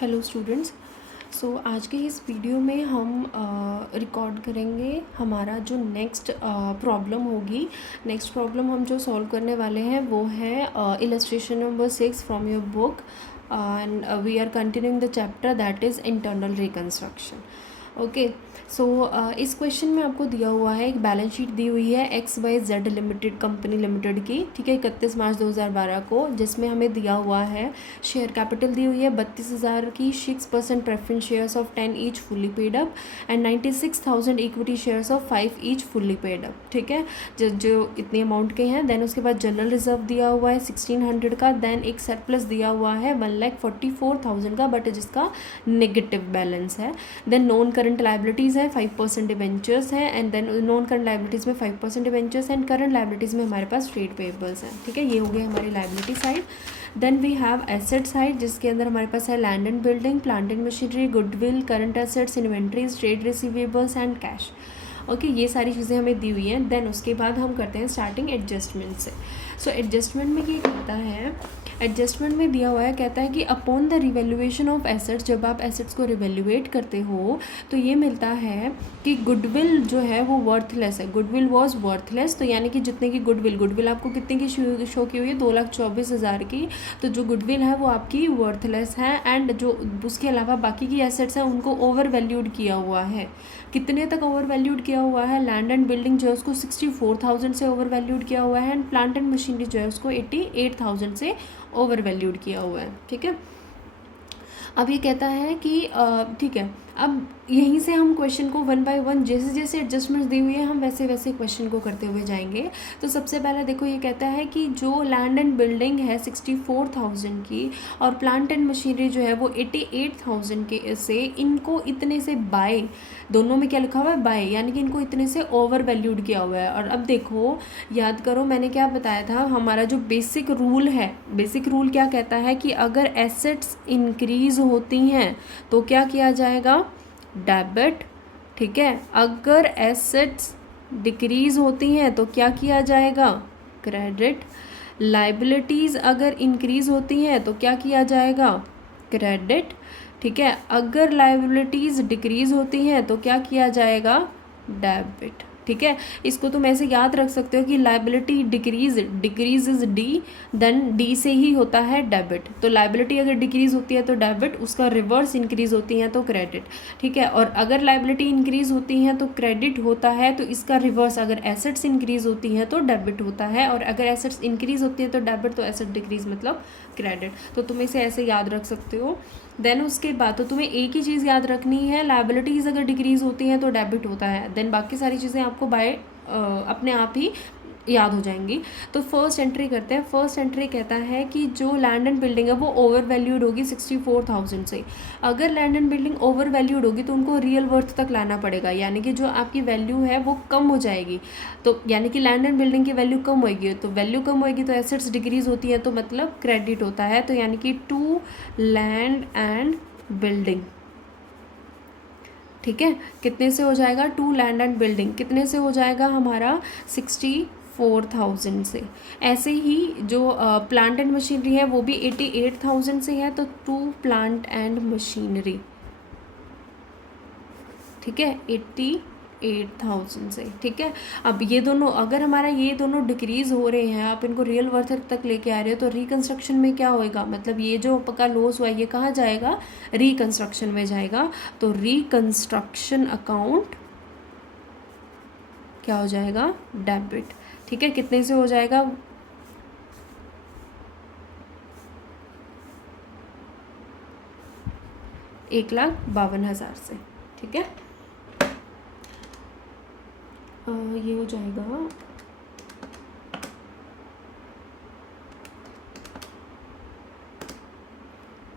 Hello students. आज के इस वीडियो में हम रिकॉर्ड करेंगे हमारा जो नेक्स्ट प्रॉब्लम होगी। नेक्स्ट प्रॉब्लम हम जो सॉल्व करने वाले हैं वो है illustration number 6 from your book and we are continuing the chapter that is internal reconstruction. Okay, इस क्वेश्चन में आपको दिया हुआ है एक बैलेंस शीट दी हुई है XYZ लिमिटेड कंपनी लिमिटेड की, ठीक है, 31 मार्च 2012 को, जिसमें हमें दिया हुआ है शेयर कैपिटल दी हुई है 32,000 की, 6% preference shares of 10 each fully paid up and 96,000 equity shares of 5 each fully paid up, ठीक है, जो इतनी अमाउंट के हैं। देन उसके बाद जनरल रिजर्व दिया हुआ है 1600 का। देन एक सरप्लस दिया हुआ है 1,44,000 का, बट जिसका नेगेटिव बैलेंस है। देन नॉन करंट लाइबिलिटीज़ है 5% डिवेंचर्स है, and then non current liabilities में 5% डिवेंचर्स एंड करंट लाइबिलिटीज़ में हमारे पास ट्रेड पेएबल्स हैं, ठीक है। ये हो गई हमारी liability side. Then we have asset side, जिसके अंदर हमारे पास है land and building, plant and machinery, goodwill, current assets, inventories, trade receivables and cash. Okay, ये सारी चीज़ें हमें दी हुई हैं। देन उसके बाद हम करते हैं स्टार्टिंग एडजस्टमेंट से। एडजस्टमेंट में ये कहता है, एडजस्टमेंट में दिया हुआ है, कहता है कि upon the revaluation of assets, जब आप एसेट्स को रिवैल्यूएट करते हो तो ये मिलता है कि गुडविल जो है वो वर्थलेस है। गुडविल वॉज वर्थलेस, तो यानी कि जितने की गुडविल आपको कितने की शो की हुई है, 2,24,000 की, तो जो गुडविल है वो आपकी वर्थलेस है। एंड जो उसके अलावा बाकी की एसेट्स हैं उनको ओवर वैल्यूड किया हुआ है। कितने तक ओवर वैल्यूड किया हुआ है? लैंड एंड बिल्डिंग जो है उसको 64,000 से ओवर वैल्यूड किया हुआ है, एंड प्लांट एंड मशीनरी जो है उसको 88,000 से ओवर वैल्यूड किया हुआ है, ठीक है। अब ये कहता है कि ठीक है, अब यहीं से हम क्वेश्चन को वन बाय वन, जैसे जैसे एडजस्टमेंट्स दी हुई है हम वैसे वैसे क्वेश्चन को करते हुए जाएंगे। तो सबसे पहले देखो, ये कहता है कि जो लैंड एंड बिल्डिंग है 64,000 की और प्लांट एंड मशीनरी जो है वो 88,000 के से, इनको इतने से बाय, दोनों में क्या लिखा हुआ है? बाय, यानी कि इनको इतने से ओवर वैल्यूड किया हुआ है। और अब देखो, याद करो मैंने क्या बताया था, हमारा जो बेसिक रूल है, बेसिक रूल क्या कहता है कि अगर एसेट्स इंक्रीज होती हैं तो क्या किया जाएगा? डेबिट, ठीक है। अगर एसेट्स डिक्रीज होती हैं तो क्या किया जाएगा? क्रेडिट। लाइबिलिटीज़ अगर इंक्रीज होती हैं तो क्या किया जाएगा? क्रेडिट, ठीक है। अगर लाइबिलिटीज़ डिक्रीज होती हैं तो क्या किया जाएगा? डेबिट, ठीक है। इसको तुम ऐसे याद रख सकते हो कि liability decrease is D, then D से ही होता है डेबिट। तो लाइबिलिटी अगर डिक्रीज होती है तो डेबिट, उसका रिवर्स इंक्रीज होती है तो क्रेडिट, ठीक है। और अगर लाइबिलिटी इंक्रीज होती हैं तो क्रेडिट होता है, तो इसका रिवर्स, अगर एसेट्स इंक्रीज होती हैं तो डेबिट होता है, और अगर एसेट्स इंक्रीज होती है तो डेबिट, तो एसेट डिक्रीज मतलब क्रेडिट। तो तुम इसे ऐसे याद रख सकते हो। देन उसके बाद तो तुम्हें एक ही चीज़ याद रखनी है, लाइबिलिटीज़ अगर डिक्रीज होती हैं तो डेबिट होता है, देन बाकी सारी चीज़ें आपको बाय अपने आप ही याद हो जाएंगी। तो फर्स्ट एंट्री करते हैं। फर्स्ट एंट्री कहता है कि जो लैंड एंड बिल्डिंग है वो ओवर वैल्यूड होगी 64,000 से। अगर land and building over valued होगी तो उनको रियल वर्थ तक लाना पड़ेगा, यानी कि जो आपकी वैल्यू है वो कम हो जाएगी। तो यानी कि लैंड एंड बिल्डिंग की वैल्यू कम होगी, तो वैल्यू कम होगी तो एसेट्स डिक्रीज होती है, तो मतलब क्रेडिट होता है। तो यानी कि टू लैंड एंड बिल्डिंग, ठीक है, कितने से हो जाएगा? टू लैंड एंड बिल्डिंग कितने से हो जाएगा हमारा? 64,000 से। ऐसे ही जो प्लांट एंड मशीनरी है वो भी 88,000 से है, तो टू प्लांट एंड मशीनरी, ठीक है, 88,000 से, ठीक है। अब ये दोनों, अगर हमारा ये दोनों डिक्रीज हो रहे हैं, आप इनको रियल वर्थ तक लेके आ रहे हो, तो रिकंस्ट्रक्शन में क्या होएगा? मतलब ये जो पक्का लॉस हुआ ये कहाँ जाएगा? रिकंस्ट्रक्शन में जाएगा। तो रिकंस्ट्रक्शन अकाउंट क्या हो जाएगा? डेबिट, ठीक है। कितने से हो जाएगा? 1,52,000 से, ठीक है। ये हो जाएगा,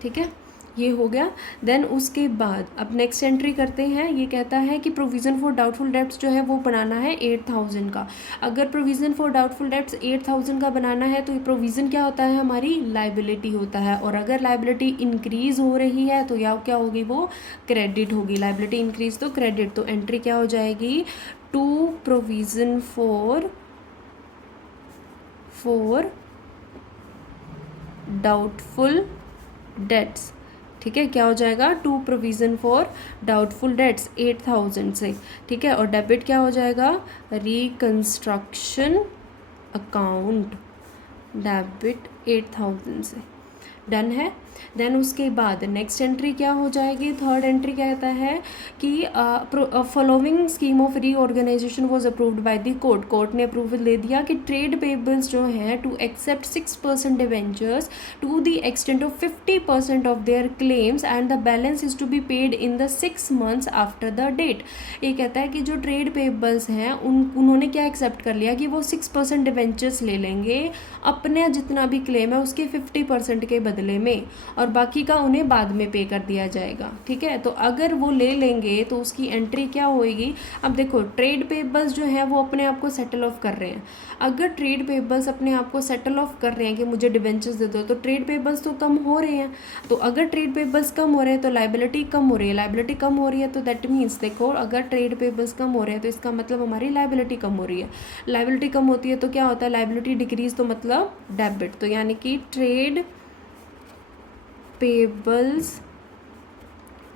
ठीक है, ये हो गया। देन उसके बाद अब नेक्स्ट एंट्री करते हैं। ये कहता है कि प्रोविज़न फॉर डाउटफुल डेब्ट्स जो है वो बनाना है 8,000 का। अगर प्रोविज़न फॉर डाउटफुल डेब्ट्स 8,000 का बनाना है तो ये प्रोविज़न क्या होता है? हमारी लाइबिलिटी होता है। और अगर लाइबिलिटी इंक्रीज़ हो रही है तो या क्या होगी? वो क्रेडिट होगी। लाइबिलिटी इंक्रीज तो क्रेडिट, तो एंट्री क्या हो जाएगी? To provision for doubtful debts, ठीक है, क्या हो जाएगा, to provision for doubtful debts 8,000 से, ठीक है, और डेबिट क्या हो जाएगा, रिकंस्ट्रक्शन अकाउंट, डेबिट 8,000 से, डन है। देन उसके बाद नेक्स्ट एंट्री क्या हो जाएगी, थर्ड एंट्री क्या कहता है कि following scheme of reorganisation was approved by the court, court ने अप्रूवल दे दिया कि ट्रेड पेबल्स जो हैं to accept 6% debentures to the extent of 50% of their claims and the balance is to be paid in the 6 months after the date. ये कहता है कि जो ट्रेड पेबल्स हैं उन्होंने क्या एक्सेप्ट कर लिया कि वो 6% डिवेंचर्स ले लेंगे अपने जितना भी क्लेम है उसके 50% के बदले में, और बाकी का उन्हें बाद में पे कर दिया जाएगा, ठीक है। तो अगर वो ले लेंगे तो उसकी एंट्री क्या होएगी, अब देखो ट्रेड पेबल्स जो है वो अपने आप को सेटल ऑफ कर रहे हैं। अगर ट्रेड पेबल्स अपने आप को सेटल ऑफ कर रहे हैं कि मुझे डिबेंचर्स दे दो, तो ट्रेड पेबल्स तो कम हो रहे हैं, तो अगर ट्रेड पेबल्स कम हो रहे हैं तो लाइबिलिटी कम हो रही है, लाइबिलिटी कम हो रही है तो दैट मीन्स देखो अगर ट्रेड पेबल्स कम हो रहे हैं तो इसका मतलब हमारी लाइबिलिटी कम हो रही है, लाइबिलिटी कम होती है तो क्या होता है, लाइबिलिटी डिक्रीज तो मतलब डेबिट, तो यानी कि trade payables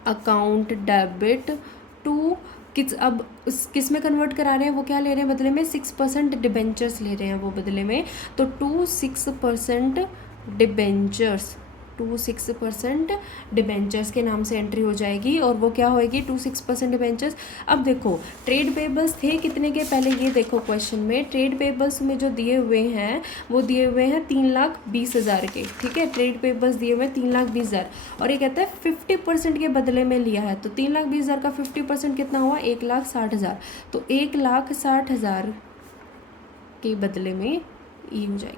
account debit to अब किस में कन्वर्ट करा रहे हैं, वो क्या ले रहे हैं बदले में, 6% डिबेंचर्स ले रहे हैं वो बदले में, तो 6% डिबेंचर्स 6% डिबेंचर्स के नाम से एंट्री हो जाएगी, और वो क्या होएगी 6% डिबेंचर्स। अब देखो ट्रेड पेबल्स थे कितने के, पहले ये देखो क्वेश्चन में ट्रेड पेबल्स में जो दिए हुए हैं वो दिए हुए हैं 3,20,000 के, ठीक है, ट्रेड पेबल्स दिए हुए हैं 3,20,000, और ये कहता है 50% के बदले में लिया है, तो 3,20,000 का 50% कितना हुआ, 1,60,000, तो 1,60,000 के बदले में ये हो जाएगी,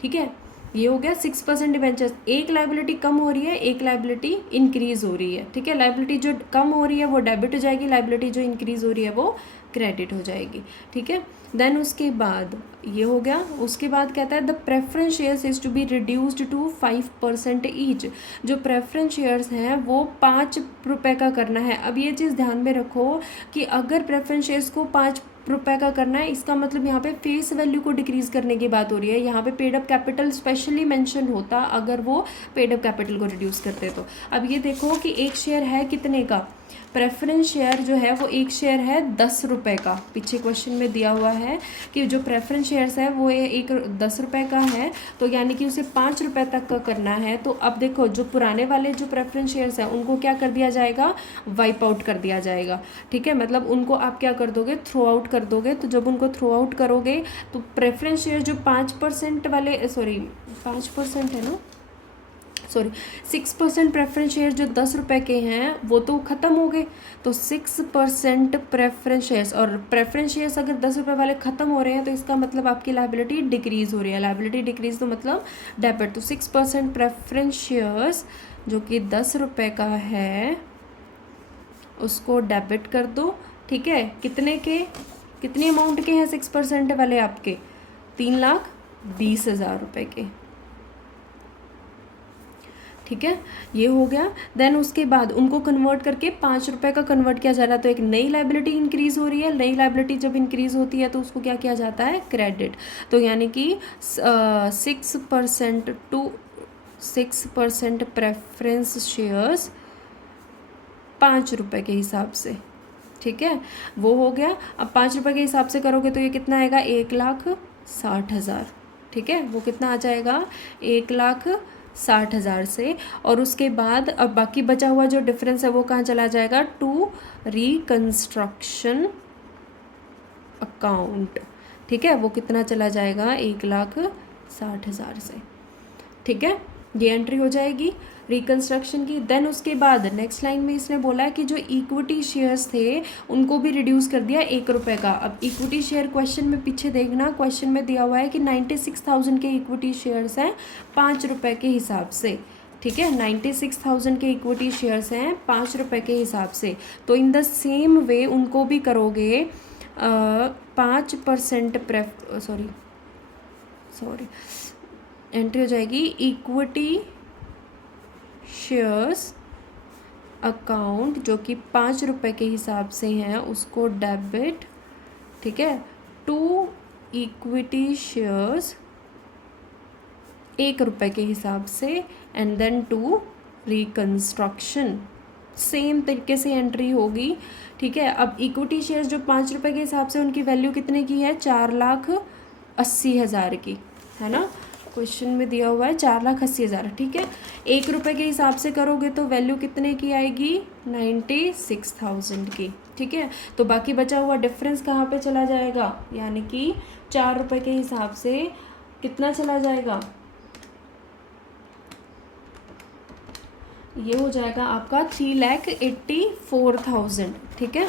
ठीक है। ये हो गया 6% डिबेंचर्स, एक लाइबिलिटी कम हो रही है एक लाइबिलिटी इंक्रीज हो रही है, ठीक है, लाइबिलिटी जो कम हो रही है वो डेबिट हो जाएगी, लाइबिलिटी जो इंक्रीज हो रही है वो क्रेडिट हो जाएगी, ठीक है। देन उसके बाद ये हो गया, उसके बाद कहता है the preference shares is to be reduced to 5% each, जो प्रेफरेंस शेयर्स हैं वो 5 रुपये का करना है। अब ये चीज़ ध्यान में रखो कि अगर प्रेफरेंस शेयर्स को 5 रुपये का करना है, इसका मतलब यहाँ पे फेस वैल्यू को डिक्रीज करने की बात हो रही है, यहाँ पे paid up capital specially mention होता अगर वो पेड अप कैपिटल को रिड्यूस करते तो। अब ये देखो कि एक शेयर है कितने का, प्रेफरेंस शेयर जो है वो एक शेयर है 10 रुपये का, पीछे क्वेश्चन में दिया हुआ है कि जो प्रेफरेंस शेयर्स है वो एक 10 रुपये का है, तो यानी कि उसे 5 रुपये तक का करना है। तो अब देखो जो पुराने वाले जो प्रेफरेंस शेयर्स हैं उनको क्या कर दिया जाएगा, वाइप आउट कर दिया जाएगा, ठीक है, मतलब उनको आप क्या कर दोगे, थ्रो आउट कर दोगे। तो जब उनको थ्रो आउट करोगे तो प्रेफरेंस शेयर जो 5% वाले 5% है ना, 6% प्रेफरेंस शेयर जो 10 रुपये के हैं वो तो ख़त्म हो गए, तो 6% प्रेफरेंस शेयर्स, और प्रेफरेंस शेयर्स अगर 10 रुपये वाले ख़त्म हो रहे हैं तो इसका मतलब आपकी लाइबिलिटी डिक्रीज़ हो रही है, लाइबिलिटी डिक्रीज़ तो मतलब डेबिट, तो 6% प्रेफरेंस शेयर्स जो कि 10 रुपये का है उसको डेबिट कर दो, ठीक है, कितने अमाउंट के हैं 6% वाले आपके, 3,20,000 रुपये के, ठीक है, ये हो गया। देन उसके बाद उनको कन्वर्ट करके 5 रुपये का कन्वर्ट किया जा रहा है, तो एक नई लाइबिलिटी इंक्रीज़ हो रही है, नई लाइबिलिटी जब इंक्रीज़ होती है तो उसको क्या किया जाता है, क्रेडिट, तो यानी कि 6% प्रेफरेंस शेयर्स 5 रुपये के हिसाब से, ठीक है, वो हो गया। अब 5 रुपये के हिसाब से करोगे तो ये कितना आएगा, 1,60,000, ठीक है, वो कितना आ जाएगा, 1,60,000 से, और उसके बाद अब बाकी बचा हुआ जो डिफरेंस है वो कहाँ चला जाएगा, टू रिकंस्ट्रक्शन अकाउंट, ठीक है, वो कितना चला जाएगा, 1,60,000 से, ठीक है, ये एंट्री हो जाएगी रिकंस्ट्रक्शन की। देन उसके बाद नेक्स्ट लाइन में इसने बोला है कि जो इक्विटी शेयर्स थे उनको भी रिड्यूस कर दिया 1 रुपये का। अब इक्विटी शेयर क्वेश्चन में पीछे देखना, क्वेश्चन में दिया हुआ है कि 96,000 के इक्विटी शेयर्स हैं 5 रुपये के हिसाब से, ठीक है, 96,000 के इक्विटी शेयर्स हैं 5 रुपये के हिसाब से, तो इन द सेम वे उनको भी करोगे 5% एंट्री हो जाएगी इक्विटी शेयर्स अकाउंट जो कि 5 रुपये के हिसाब से हैं उसको डेबिट, ठीक है, टू इक्विटी शेयर्स 1 रुपये के हिसाब से, and then to reconstruction, same तरीके से एंट्री होगी। ठीक है, अब इक्विटी शेयर्स जो 5 रुपये के हिसाब से उनकी वैल्यू कितने की है, 4,80,000 की, है ना। क्वेश्चन में दिया हुआ है 4,80,000। ठीक है, 1 रुपये के हिसाब से करोगे तो वैल्यू कितने की आएगी, 96,000 की। ठीक है, तो बाकी बचा हुआ डिफरेंस कहाँ पे चला जाएगा, यानी कि 4 रुपये के हिसाब से कितना चला जाएगा, ये हो जाएगा आपका 3,84,000। ठीक है,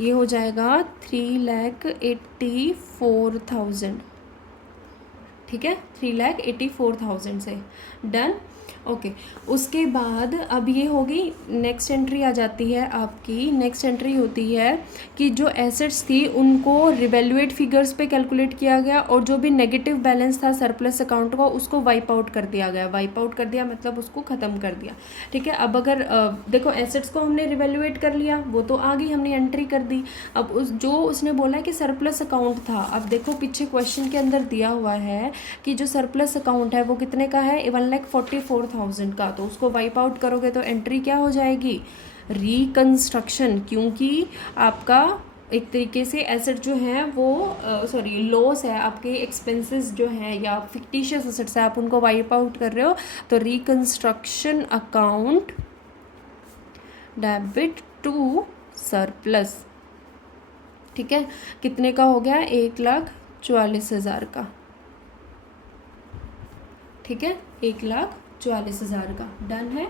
ये हो जाएगा 3,84,000। ठीक है, 3,84,000 से डन। ओके, उसके बाद अब ये होगी नेक्स्ट एंट्री आ जाती है आपकी। नेक्स्ट एंट्री होती है कि जो एसेट्स थी उनको रिवैल्यूएट फिगर्स पे कैलकुलेट किया गया और जो भी नेगेटिव बैलेंस था सरप्लस अकाउंट का उसको वाइप आउट कर दिया गया। वाइप आउट कर दिया मतलब उसको ख़त्म कर दिया। ठीक है, अब अगर देखो एसेट्स को हमने रिवैल्यूएट कर लिया, वो तो आ गई, हमने एंट्री कर दी। अब उसने बोला है कि सरप्लस अकाउंट था। अब देखो पीछे क्वेश्चन के अंदर दिया हुआ है कि जो सरप्लस अकाउंट है वो कितने का है, 1,44,000 का। तो उसको वाइप आउट करोगे तो एंट्री क्या हो जाएगी, रिकंस्ट्रक्शन, क्योंकि आपका एक तरीके से एसेट जो है वो सॉरी लॉस है, आपके एक्सपेंसेस जो हैं या फिक्टिशियस एसेट्स है आप उनको वाइप आउट कर रहे हो। तो reconstruction account debit to surplus. ठीक है, कितने का हो गया, 1,44,000 का। ठीक है, 1,44,000 का डन है।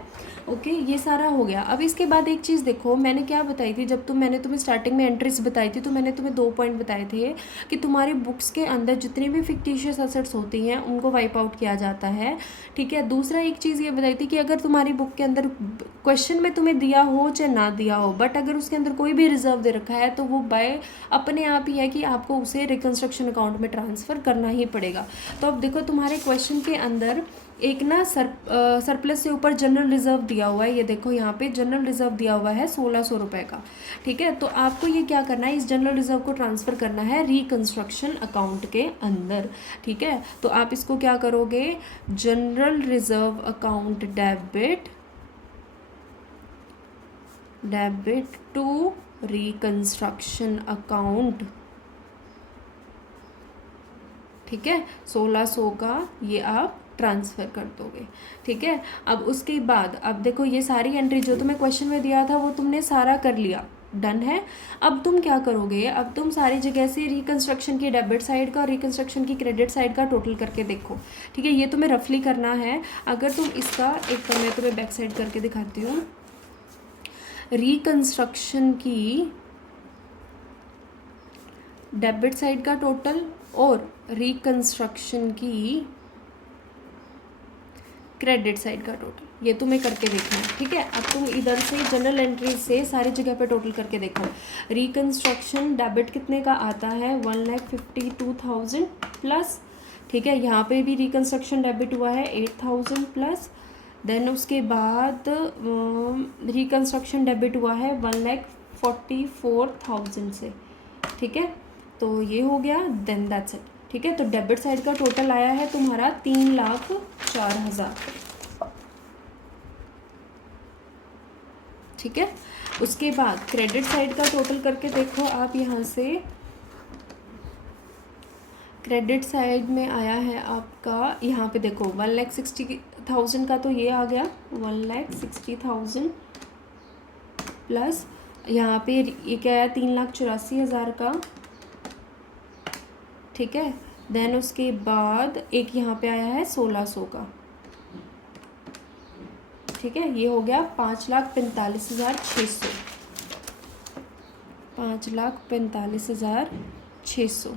ओके, ये सारा हो गया। अब इसके बाद एक चीज़ देखो, मैंने क्या बताई थी, जब मैंने तुम्हें स्टार्टिंग में एंट्रीज बताई थी तो मैंने तुम्हें 2 पॉइंट बताए थे कि तुम्हारी बुक्स के अंदर जितनी भी फिक्टिशियस एसेट्स होती हैं उनको वाइप आउट किया जाता है। ठीक है, दूसरा एक चीज़ ये बताई थी कि अगर तुम्हारी बुक के अंदर क्वेश्चन में तुम्हें दिया हो चाहे ना दिया हो, बट अगर उसके अंदर कोई भी रिजर्व दे रखा है तो वो बाय अपने आप ही है कि आपको उसे रिकंस्ट्रक्शन अकाउंट में ट्रांसफ़र करना ही पड़ेगा। तो अब देखो तुम्हारे क्वेश्चन के अंदर एक ना सरप्लस से ऊपर जनरल रिजर्व दिया हुआ है। ये देखो यहाँ पे जनरल रिजर्व दिया हुआ है 1,600 रुपये का। ठीक है, तो आपको ये क्या करना है, इस जनरल रिजर्व को ट्रांसफ़र करना है रिकंस्ट्रक्शन अकाउंट के अंदर। ठीक है, तो आप इसको क्या करोगे, general reserve account debit to reconstruction account. ठीक है, 1,600 का ये आप ट्रांसफ़र कर दोगे। ठीक है, अब उसके बाद अब देखो ये सारी एंट्री जो तुम्हें क्वेश्चन में दिया था वो तुमने सारा कर लिया, डन है। अब तुम क्या करोगे, अब तुम सारी जगह से रिकंस्ट्रक्शन की डेबिट साइड का और रिकंस्ट्रक्शन की क्रेडिट साइड का टोटल करके देखो। ठीक है, ये तुम्हें रफली करना है। अगर तुम इसका एक मैं तुम्हें बैक साइड करके दिखाती हूँ, रिकंस्ट्रक्शन की डेबिट साइड का टोटल और रिकंस्ट्रक्शन की क्रेडिट साइड का टोटल, ये तुम्हें करके देखना है। ठीक है, अब तुम इधर से जनरल एंट्री से सारी जगह पे टोटल करके देखो। रिकंस्ट्रक्शन डेबिट कितने का आता है, 1,52,000 प्लस। ठीक है, यहाँ पे भी रिकंस्ट्रक्शन डेबिट हुआ है 8,000 प्लस। देन उसके बाद रिकंस्ट्रक्शन डेबिट हुआ है 1,44,000 से। ठीक है, तो ये हो गया, देन दैट्स इट। ठीक है, तो डेबिट साइड का टोटल आया है तुम्हारा 3,04,000। ठीक है, उसके बाद क्रेडिट साइड का टोटल करके देखो आप यहाँ से। क्रेडिट साइड में आया है आपका, यहाँ पे देखो 1,60,000 का, तो ये आ गया 1,60,000 प्लस यहाँ पे ये क्या आया, 3,84,000 का। ठीक है, देन उसके बाद एक यहाँ पे आया है 1,600 का। ठीक है, ये हो गया 5,45,600, 5,45,600।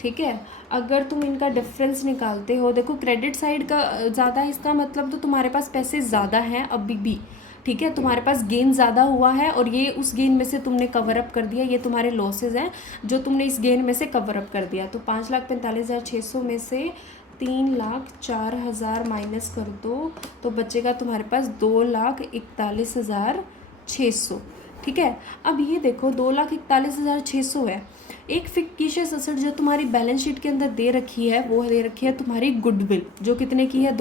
ठीक है, अगर तुम इनका डिफरेंस निकालते हो, देखो क्रेडिट साइड का ज़्यादा है, इसका मतलब तो तुम्हारे पास पैसे ज़्यादा हैं अभी भी। ठीक है, तुम्हारे पास गेन ज़्यादा हुआ है और ये उस गेन में से तुमने कवर अप कर दिया, ये तुम्हारे लॉसेज हैं जो तुमने इस गेन में से कवर अप कर दिया। तो 5,45,600 में से 3,04,000 माइनस कर दो तो बचेगा तुम्हारे पास 2,41,600। ठीक है, अब ये देखो 2,41,600 है। एक फिक्टिशियस एसेट जो तुम्हारी बैलेंस शीट के अंदर दे रखी है वो दे रखी है तुम्हारी गुडविल, जो कितने की है,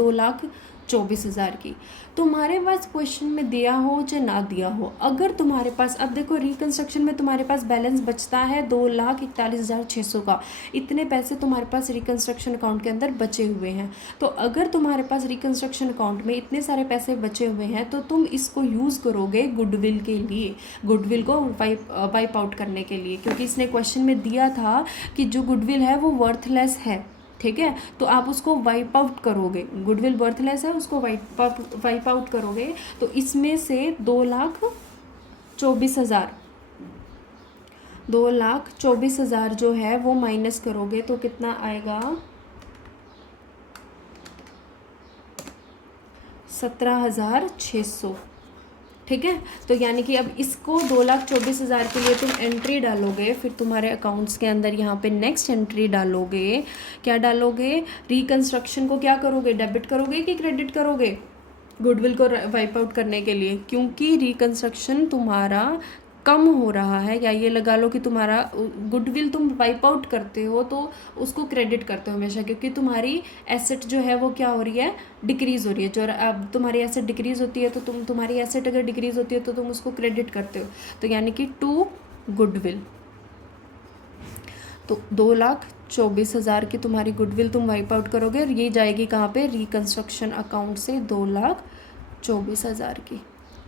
24,000 की। तुम्हारे पास क्वेश्चन में दिया हो चाहे ना दिया हो, अगर तुम्हारे पास, अब देखो रिकंस्ट्रक्शन में तुम्हारे पास बैलेंस बचता है 2,41,600 का, इतने पैसे तुम्हारे पास रिकंस्ट्रक्शन अकाउंट के अंदर बचे हुए हैं। तो अगर तुम्हारे पास रिकंस्ट्रक्शन अकाउंट में इतने सारे पैसे बचे हुए हैं तो तुम इसको यूज़ करोगे गुडविल के लिए, गुडविल को वाइप आउट करने के लिए, क्योंकि इसने क्वेश्चन में दिया था कि जो गुडविल है वो वर्थलेस है, ठीक है। तो आप उसको वाइप आउट करोगे, गुडविल वर्थलेस है, उसको वाइप आउट करोगे। तो इसमें से 2,24,000 2,24,000 जो है वो माइनस करोगे तो कितना आएगा, 17,600, ठीक है। तो यानी कि अब इसको 2,24,000 के लिए तुम एंट्री डालोगे, फिर तुम्हारे अकाउंट्स के अंदर यहाँ पे नेक्स्ट एंट्री डालोगे, क्या डालोगे, रिकंस्ट्रक्शन को क्या करोगे, डेबिट करोगे कि क्रेडिट करोगे, गुडविल को वाइप आउट करने के लिए, क्योंकि रिकंस्ट्रक्शन तुम्हारा कम हो रहा है, या ये लगा लो कि तुम्हारा गुडविल तुम वाइप आउट करते हो तो उसको क्रेडिट करते हो हमेशा, क्योंकि तुम्हारी एसेट जो है वो क्या हो रही है, डिक्रीज़ हो रही है। जो अब तुम्हारी एसेट डिक्रीज़ होती है तो तुम्हारी एसेट अगर डिक्रीज़ होती है तो तुम उसको क्रेडिट करते हो, तो यानी कि टू गुडविल। तो 2,24,000 की तुम्हारी गुडविल तुम वाइप आउट करोगे और ये जाएगी कहाँ पे, रिकंस्ट्रक्शन अकाउंट से 2,24,000 की,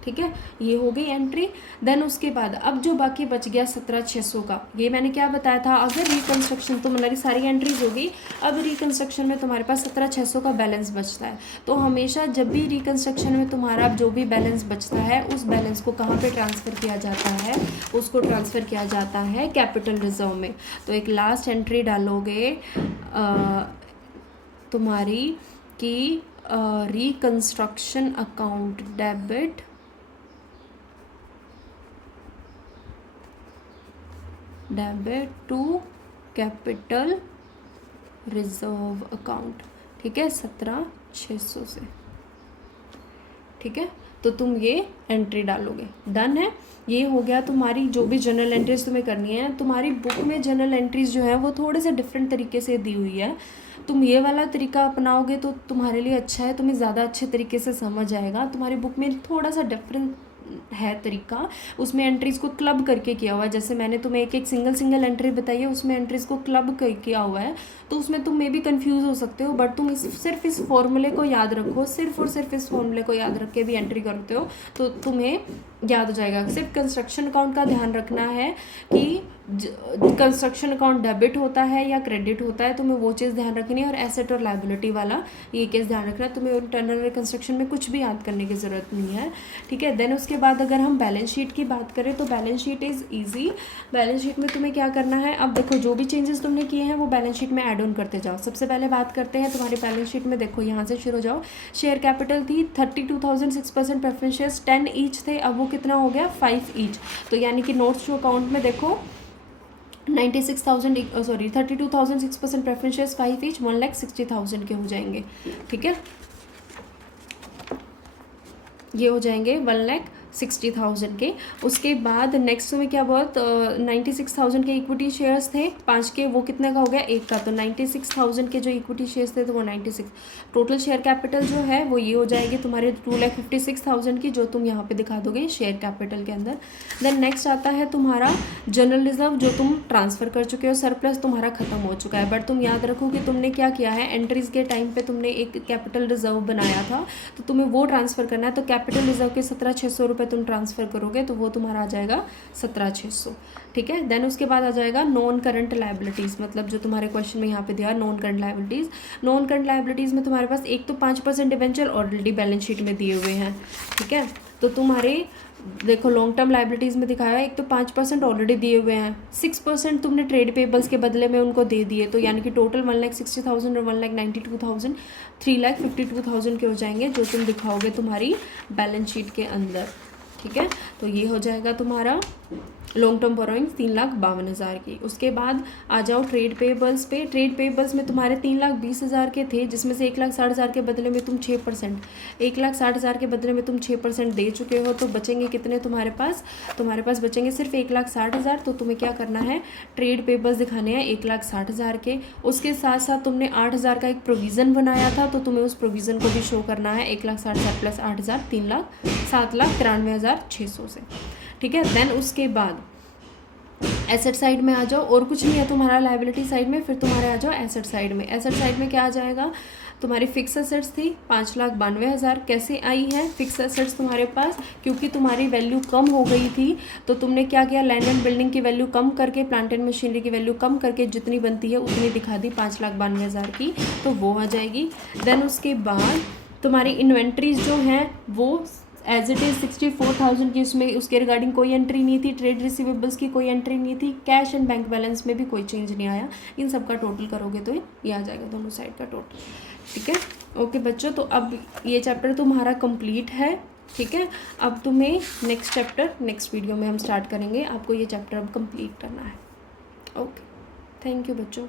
ठीक है। ये हो गई एंट्री। देन उसके बाद अब जो बाकी बच गया 17,600 का, ये मैंने क्या बताया था, अगर रिकंस्ट्रक्शन तुम्हारी सारी एंट्रीज होगी, अब रिकंस्ट्रक्शन में तुम्हारे पास 17,600 का बैलेंस बचता है, तो हमेशा जब भी रिकंस्ट्रक्शन में तुम्हारा जो भी बैलेंस बचता है उस बैलेंस को कहाँ पे ट्रांसफ़र किया जाता है, उसको ट्रांसफ़र किया जाता है कैपिटल रिजर्व में। तो एक लास्ट एंट्री डालोगे तुम्हारी कि reconstruction account debit to capital reserve account, ठीक है, 17,600 से, ठीक है। तो तुम ये एंट्री डालोगे, डन है। ये हो गया तुम्हारी जो भी जर्नल एंट्रीज तुम्हें करनी है। तुम्हारी बुक में जर्नल एंट्रीज जो है वो थोड़े से डिफरेंट तरीके से दी हुई है, तुम ये वाला तरीका अपनाओगे तो तुम्हारे लिए अच्छा है, तुम्हें ज़्यादा अच्छे तरीके से समझ आएगा। तुम्हारी बुक में थोड़ा सा डिफरेंट है तरीका, उसमें एंट्रीज को क्लब करके किया हुआ है। जैसे मैंने तुम्हें एक सिंगल एंट्री बताई है, उसमें एंट्रीज को क्लब किया हुआ है, तो उसमें तुम मे भी कंफ्यूज हो सकते हो, बट तुम सिर्फ इस फॉर्मूले को याद रखो, सिर्फ और सिर्फ इस फॉर्मूले को याद रख के भी एंट्री करते हो तो तुम्हें याद हो जाएगा। सिर्फ कंस्ट्रक्शन अकाउंट का ध्यान रखना है कि कंस्ट्रक्शन अकाउंट डेबिट होता है या क्रेडिट होता है, तुम्हें वो चीज़ ध्यान रखनी है, और एसेट और लायबिलिटी वाला ये केस ध्यान रखना है। तुम्हें इंटरनल रिकंस्ट्रक्शन में कुछ भी याद करने की ज़रूरत नहीं है, ठीक है। देन उसके बाद अगर हम बैलेंस शीट की बात करें तो balance sheet is easy. Balance sheet में तुम्हें क्या करना है, अब देखो जो भी चेंजेस तुमने किए हैं वो बैलेंस शीट में ऐड ऑन करते जाओ। सबसे पहले बात करते हैं तुम्हारी बैलेंस शीट में, देखो यहाँ से शुरू हो जाओ। शेयर कैपिटल थी 32,000, 6% प्रेफरेंस शेयर्स 10 ईच थे, अब वो कितना हो गया 5 ईच। तो यानी कि नोट्स टू अकाउंट में देखो 32,000 6% प्रेफरेंस शेयर्स 5 ईच 1,60,000 के हो जाएंगे, ठीक है। ये हो जाएंगे 1,60,000 के। उसके बाद नेक्स्ट में क्या बहुत 96,000 के इक्विटी शेयर्स थे 5 के, वो कितने का हो गया 1 का। तो 96,000 के जो इक्विटी शेयर्स थे तो वो 96। टोटल शेयर कैपिटल जो है वो ये हो जाएगी तुम्हारे 2,56,000 की, जो तुम यहाँ पे दिखा दोगे शेयर कैपिटल के अंदर। देन नेक्स्ट आता है तुम्हारा जनरल रिजर्व, जो तुम ट्रांसफ़र कर चुके हो, सरप्लस तुम्हारा खत्म हो चुका है। बट तुम याद रखो कि तुमने क्या किया है, एंट्रीज़ के टाइम पे तुमने एक कैपिटल रिजर्व बनाया था, तो तुम्हें वो ट्रांसफ़र करना है। तो कैपिटल रिजर्व के 17,600 रुपये तुम ट्रांसफ़र करोगे तो वो तुम्हारा आ जाएगा 17,600, ठीक है। देन उसके बाद आ जाएगा नॉन करंट लायबिलिटीज़, मतलब जो तुम्हारे क्वेश्चन में यहाँ पे दिया non current liabilities. Non current liabilities में तुम्हारे पास एक तो 5% डिवेंचर ऑलरेडी बैलेंस शीट में दिए हुए हैं, ठीक है। तो तुम्हारे देखो लॉन्ग टर्म लायबिलिटीज़ में दिखाया है, एक तो 5% ऑलरेडी दिए हुए हैं, 6% तुमने ट्रेड पेबल्स के बदले में उनको दे दिए, तो यानी कि टोटल 1,60,000 और 1,92,000 3,52,000 के हो जाएंगे, जो तुम दिखाओगे तुम्हारी बैलेंस शीट के अंदर, ठीक है। तो ये हो जाएगा तुम्हारा लॉन्ग टर्म बोरोइंग्स 3,52,000 की। उसके बाद आ जाओ ट्रेड पेबल्स पे। ट्रेड पेबल्स में तुम्हारे 3,20,000 के थे, जिसमें से 1,60,000 के बदले में तुम 6% 1,60,000 के बदले में तुम 6% दे चुके हो। तो बचेंगे कितने तुम्हारे पास बचेंगे सिर्फ 1,60,000। तो तुम्हें क्या करना है, ट्रेड पेबल्स दिखाने हैं 1,60,000 के। उसके साथ साथ तुमने 8,000 का एक प्रोविज़न बनाया था, तो तुम्हें उस प्रोविज़न को भी शो करना है। 1,60,000 प्लस 8,000 7,93,600 से, ठीक है। देन उसके बाद एसेट साइड में आ जाओ, और कुछ नहीं है तुम्हारा लायबिलिटी साइड में। फिर तुम्हारे आ जाओ एसेट साइड में। एसेट साइड में क्या आ जाएगा, तुम्हारी फिक्स एसेट्स थी 5,92,000। कैसे आई है फिक्स एसेट्स तुम्हारे पास, क्योंकि तुम्हारी वैल्यू कम हो गई थी, तो तुमने क्या किया, लैंड एंड बिल्डिंग की वैल्यू कम करके, प्लांट एंड मशीनरी की वैल्यू कम करके जितनी बनती है उतनी दिखा दी 5,92,000 की, तो वो आ जाएगी। देन उसके बाद तुम्हारी इन्वेंट्रीज जो हैं वो एज इट इज़ 64,000 की, उसमें उसके रिगार्डिंग कोई एंट्री नहीं थी। ट्रेड रिसीवेबल्स की कोई एंट्री नहीं थी। कैश एंड बैंक बैलेंस में भी कोई चेंज नहीं आया। इन सब का टोटल करोगे तो ये आ जाएगा दोनों साइड का टोटल, ठीक है। ओके बच्चों, तो अब ये चैप्टर तुम्हारा कंप्लीट है, ठीक है। अब तुम्हें नेक्स्ट चैप्टर नेक्स्ट वीडियो में हम स्टार्ट करेंगे। आपको ये चैप्टर अब कंप्लीट करना है। ओके, थैंक यू बच्चों।